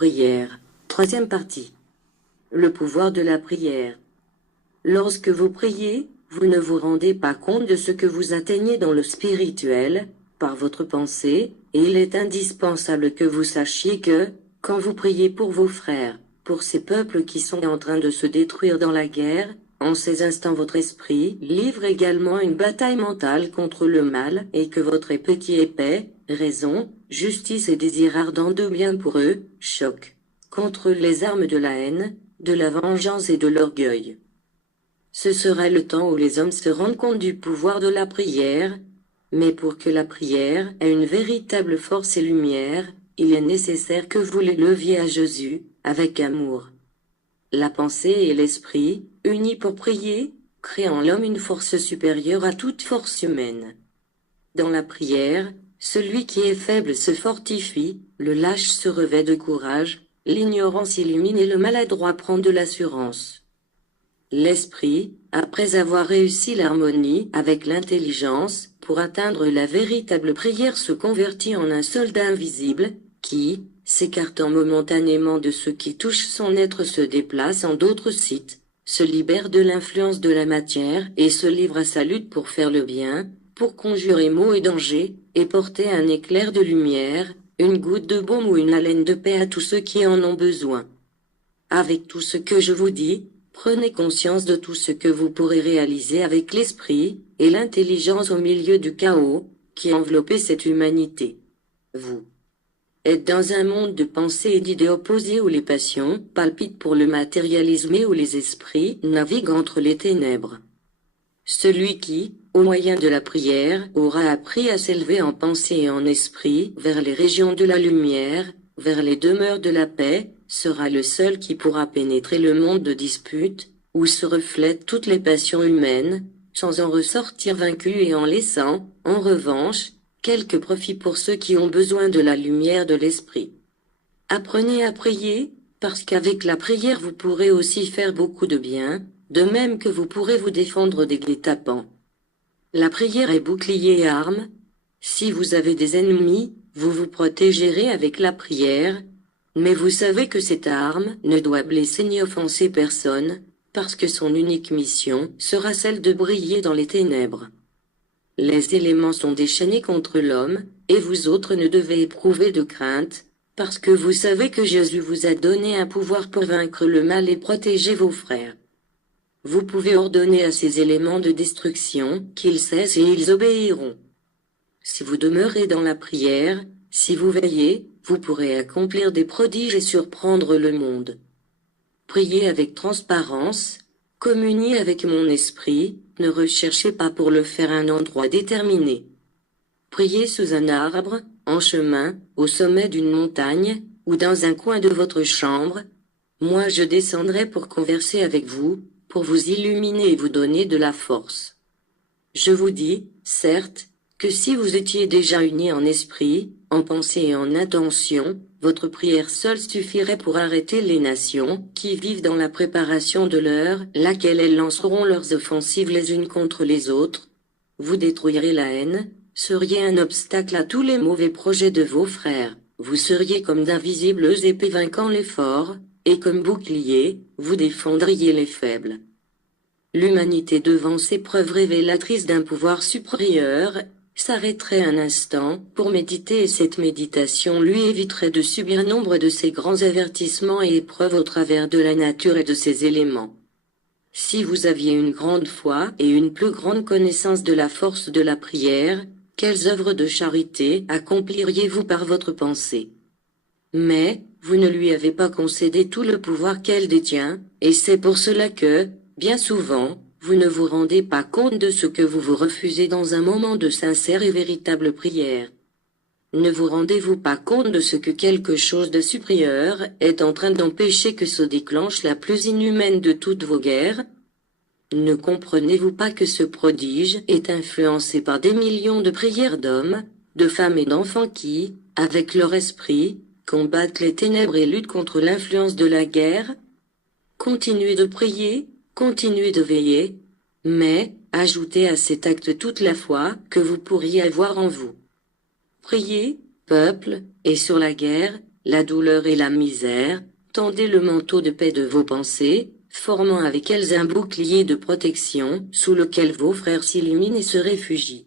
Prière. Troisième partie. Le pouvoir de la prière. Lorsque vous priez, vous ne vous rendez pas compte de ce que vous atteignez dans le spirituel, par votre pensée, et il est indispensable que vous sachiez que, quand vous priez pour vos frères, pour ces peuples qui sont en train de se détruire dans la guerre, en ces instants votre esprit livre également une bataille mentale contre le mal et que votre épée qui est paix, raison, justice et désir ardent de bien pour eux, choque contre les armes de la haine, de la vengeance et de l'orgueil. Ce sera le temps où les hommes se rendent compte du pouvoir de la prière, mais pour que la prière ait une véritable force et lumière, il est nécessaire que vous les leviez à Jésus, avec amour. La pensée et l'esprit, unis pour prier, créent en l'homme une force supérieure à toute force humaine. Dans la prière, celui qui est faible se fortifie, le lâche se revêt de courage, l'ignorance illumine et le maladroit prend de l'assurance. L'esprit, après avoir réussi l'harmonie avec l'intelligence, pour atteindre la véritable prière se convertit en un soldat invisible, qui, s'écartant momentanément de ce qui touche son être se déplace en d'autres sites, se libère de l'influence de la matière et se livre à sa lutte pour faire le bien, pour conjurer maux et dangers, et porter un éclair de lumière, une goutte de baume ou une haleine de paix à tous ceux qui en ont besoin. Avec tout ce que je vous dis, prenez conscience de tout ce que vous pourrez réaliser avec l'esprit et l'intelligence au milieu du chaos qui enveloppait cette humanité. Vous êtes dans un monde de pensées et d'idées opposées où les passions palpitent pour le matérialisme et où les esprits naviguent entre les ténèbres. Celui qui, au moyen de la prière, aura appris à s'élever en pensée et en esprit vers les régions de la lumière, vers les demeures de la paix, sera le seul qui pourra pénétrer le monde de disputes, où se reflètent toutes les passions humaines, sans en ressortir vaincu et en laissant, en revanche, quelques profits pour ceux qui ont besoin de la lumière de l'esprit. Apprenez à prier, parce qu'avec la prière vous pourrez aussi faire beaucoup de bien, de même que vous pourrez vous défendre des guet-apens. La prière est bouclier et arme. Si vous avez des ennemis, vous vous protégerez avec la prière, mais vous savez que cette arme ne doit blesser ni offenser personne, parce que son unique mission sera celle de briller dans les ténèbres. Les éléments sont déchaînés contre l'homme, et vous autres ne devez éprouver de crainte, parce que vous savez que Jésus vous a donné un pouvoir pour vaincre le mal et protéger vos frères. Vous pouvez ordonner à ces éléments de destruction qu'ils cessent et ils obéiront. Si vous demeurez dans la prière, si vous veillez, vous pourrez accomplir des prodiges et surprendre le monde. Priez avec transparence, communiez avec mon esprit, ne recherchez pas pour le faire un endroit déterminé. Priez sous un arbre, en chemin, au sommet d'une montagne, ou dans un coin de votre chambre. Moi je descendrai pour converser avec vous, pour vous illuminer et vous donner de la force. Je vous dis, certes, que si vous étiez déjà unis en esprit, en pensée et en intention, votre prière seule suffirait pour arrêter les nations qui vivent dans la préparation de l'heure, laquelle elles lanceront leurs offensives les unes contre les autres. Vous détruirez la haine, seriez un obstacle à tous les mauvais projets de vos frères, vous seriez comme d'invisibles épées vainquant les forts, et comme bouclier, vous défendriez les faibles. L'humanité devant ces preuves révélatrices d'un pouvoir supérieur, s'arrêterait un instant pour méditer et cette méditation lui éviterait de subir nombre de ces grands avertissements et épreuves au travers de la nature et de ses éléments. Si vous aviez une grande foi et une plus grande connaissance de la force de la prière, quelles œuvres de charité accompliriez-vous par votre pensée? Mais, vous ne lui avez pas concédé tout le pouvoir qu'elle détient, et c'est pour cela que, bien souvent, vous ne vous rendez pas compte de ce que vous vous refusez dans un moment de sincère et véritable prière. Ne vous rendez-vous pas compte de ce que quelque chose de supérieur est en train d'empêcher que se déclenche la plus inhumaine de toutes vos guerres? Ne comprenez-vous pas que ce prodige est influencé par des millions de prières d'hommes, de femmes et d'enfants qui, avec leur esprit, combattent les ténèbres et luttent contre l'influence de la guerre? Continuez de prier, continuez de veiller, mais ajoutez à cet acte toute la foi que vous pourriez avoir en vous. Priez, peuple, et sur la guerre, la douleur et la misère, tendez le manteau de paix de vos pensées, formant avec elles un bouclier de protection, sous lequel vos frères s'illuminent et se réfugient.